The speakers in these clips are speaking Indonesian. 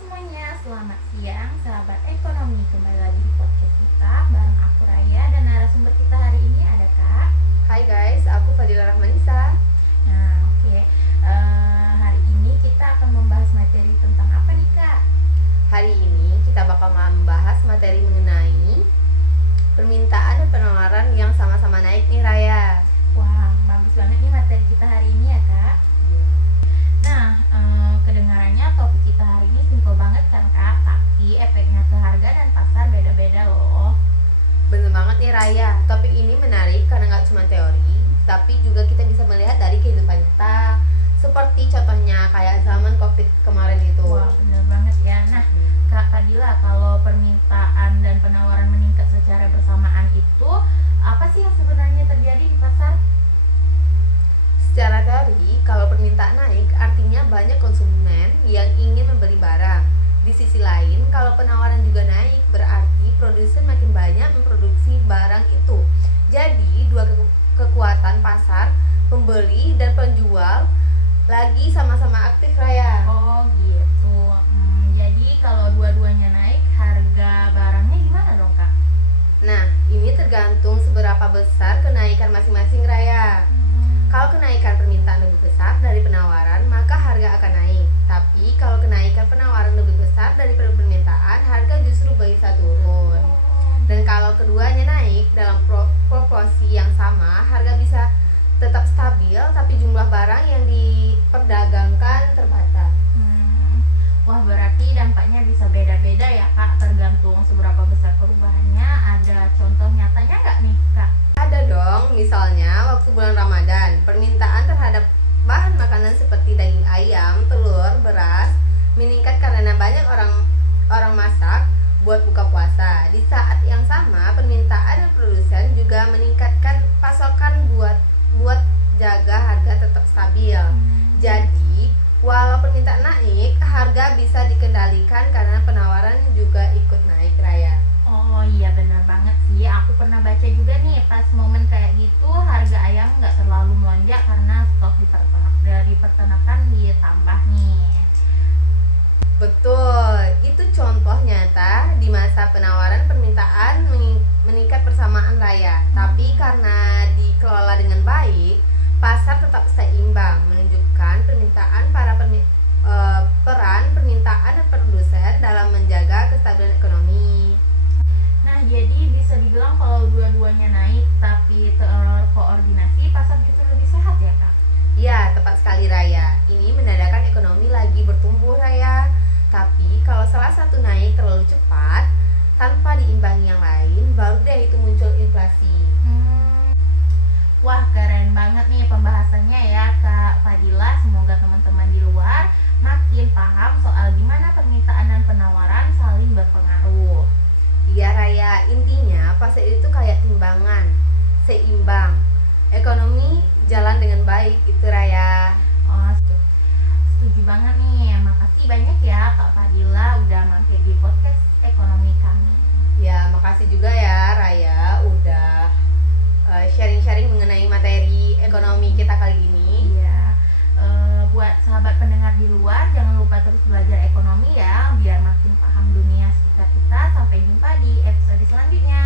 semuanya, selamat siang sahabat ekonomi. Kembali lagi di podcast kita bareng aku Raya dan narasumber kita hari ini ada Kak. Hai guys, aku Fadila Rahmanisa. Nah oke, hari ini kita akan membahas materi tentang apa nih Kak? Hari ini kita bakal membahas materi mengenai permintaan dan penawaran yang sama-sama naik nih Raya. Wah bagus banget nih materi kita hari ini ya Kak. Nah kedengarannya topik kita hari ini simpel banget kan Kak, tapi efeknya ke harga dan pasar beda-beda loh. Bener banget nih Raya, topik ini menarik karena nggak cuma teori, tapi juga kita bisa melihat dari kehidupan nyata. Seperti contohnya kayak zaman COVID kemarin itu. Wah bener banget ya. Nah Kak Fadila, kalau permintaan dan penawaran meningkat secara bersamaan itu apa sih yang sebenarnya terjadi di pasar? Secara teori, kalau permintaan naik artinya banyak konsumen yang ingin membeli barang. Di sisi lain, kalau penawaran juga naik berarti produsen makin banyak memproduksi barang itu. Jadi, dua kekuatan pasar, pembeli dan penjual lagi sama-sama aktif Raya. Oh gitu. Jadi kalau dua-duanya naik, harga barangnya gimana dong Kak? Nah, ini tergantung seberapa besar kenaikan masing-masing Raya. Kalau kenaikan permintaan lebih besar dari penawaran, maka harga akan naik. Tapi kalau kenaikan penawaran lebih besar daripada permintaan, harga justru bisa turun. Dan kalau keduanya naik dalam proporsi yang sama, harga bisa tetap stabil, tapi jumlah barang yang diperdagangkan terbatas. Wah berarti dampaknya bisa beda-beda ya Kak, tergantung seberapa besar perubahannya. Ada contoh nyatanya nggak nih Kak? Ada dong, misalnya waktu bulan Ramadan, permintaan terhadap bahan makanan seperti daging ayam, telur, beras meningkat karena banyak orang masak buat buka puasa. Di saat yang sama, permintaan dan produsen juga meningkatkan pasokan buat jaga harga tetap stabil. Jadi, walau permintaan naik, harga bisa dikendalikan karena penawaran juga ikut naik Raya. Oh iya benar banget sih, aku pernah baca juga nih pas momen kayak gitu harga ayam nggak terlalu melonjak karena stok di peternakan ditambah nih. Betul, itu contoh nyata di masa penawaran permintaan meningkat bersamaan Raya. Tapi karena dikelola dengan baik, pasar tetap seimbang, menunjukkan peran permintaan dan produsen dalam menjaga kestabilan ekonomi. Nah jadi bisa dibilang kalau dua-duanya naik tapi terkoordinasi, pasar justru lebih sehat ya Kak? Ya, tepat sekali Raya. Ini menandakan ekonomi lagi bertumbuh Raya. Tapi kalau salah satu naik terlalu cepat tanpa diimbangi yang lain, baru deh itu muncul inflasi. Wah keren banget nih pembahasannya ya Kak Fadila. Semoga teman-teman di luar makin paham soal gimana permintaan dan penawaran saling berpengaruh. Iya Raya, intinya pasar itu kayak timbangan, seimbang. Ekonomi jalan dengan baik itu Raya. Oh, setuju banget nih. Makasih banyak ya Kak Fadila udah mampir di podcast ekonomi kami. Ya, makasih juga ya Raya udah sharing-sharing mengenai materi ekonomi kita kali ini. Iya. Buat sahabat pendengar di luar, jangan lupa terus belajar ekonomi ya, biar makin paham dunia sekitar kita. Sampai jumpa di episode selanjutnya.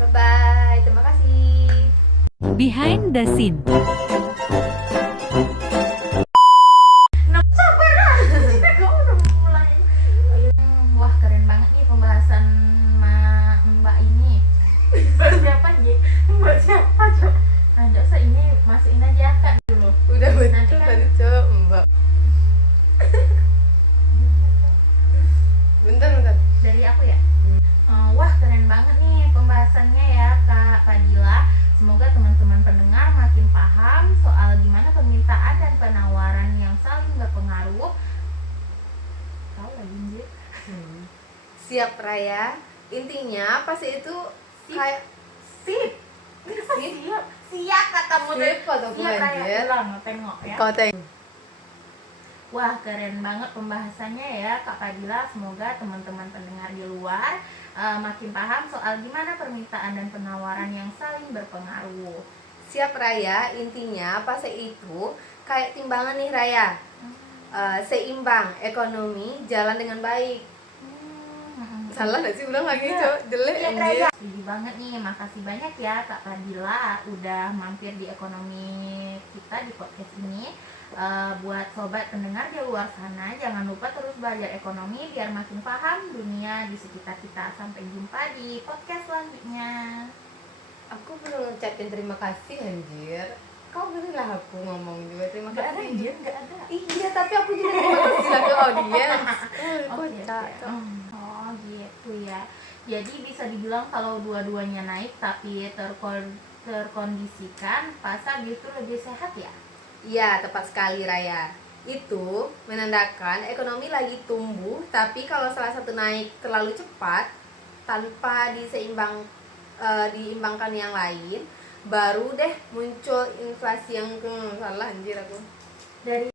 Bye-bye, terima kasih. Behind the scene. Kamu udah mulai. Wah keren banget nih pembahasan Mbak ini. Mbak siapa J? Mbak siapa Cok? Nah dosa ini masukin aja Kak dulu. Udah Nanti betul kan- tadi Cok, Mbak. Bentar. Dari aku ya. Wah keren banget nih pembahasannya ya Kak Fadila. Semoga teman-teman pendengar makin paham soal gimana permintaan dan penawaran yang saling berpengaruh. Tahu lagi J? Siap Raya. Intinya pasti itu kayak Sip. Siap katamu tuh. Sip atau Siap kayak anjir? ulang tengok ya. Koteng. Wah keren banget pembahasannya ya Kak Fadila. Semoga teman-teman pendengar di luar makin paham soal gimana permintaan dan penawaran yang saling berpengaruh. Siap Raya, intinya pasar itu kayak timbangan nih Raya. seimbang, ekonomi jalan dengan baik. Salah gak sih? Ulang lagi, Iya. Cok. Jelek Iya, anjir. setuju banget nih. Makasih banyak ya Kak Fadila udah mampir di ekonomi kita di podcast ini. Buat sobat pendengar di luar sana, jangan lupa terus belajar ekonomi biar makin paham dunia di sekitar kita. Sampai jumpa di podcast selanjutnya. Aku belum ngucapin terima kasih anjir. Kau berilah aku ngomong juga terima Gak ada kasih. anjir, gak ada. Iya, tapi aku juga terima kasih lah ke audiens. Oke, Kocak, oke. Cok. Oh gitu ya. Jadi bisa dibilang kalau dua-duanya naik tapi terkondisikan, pasar justru lebih sehat ya. Iya, tepat sekali Raya. Itu menandakan ekonomi lagi tumbuh, tapi kalau salah satu naik terlalu cepat tanpa diimbangkan yang lain, baru deh muncul inflasi yang salah anjir aku. Dari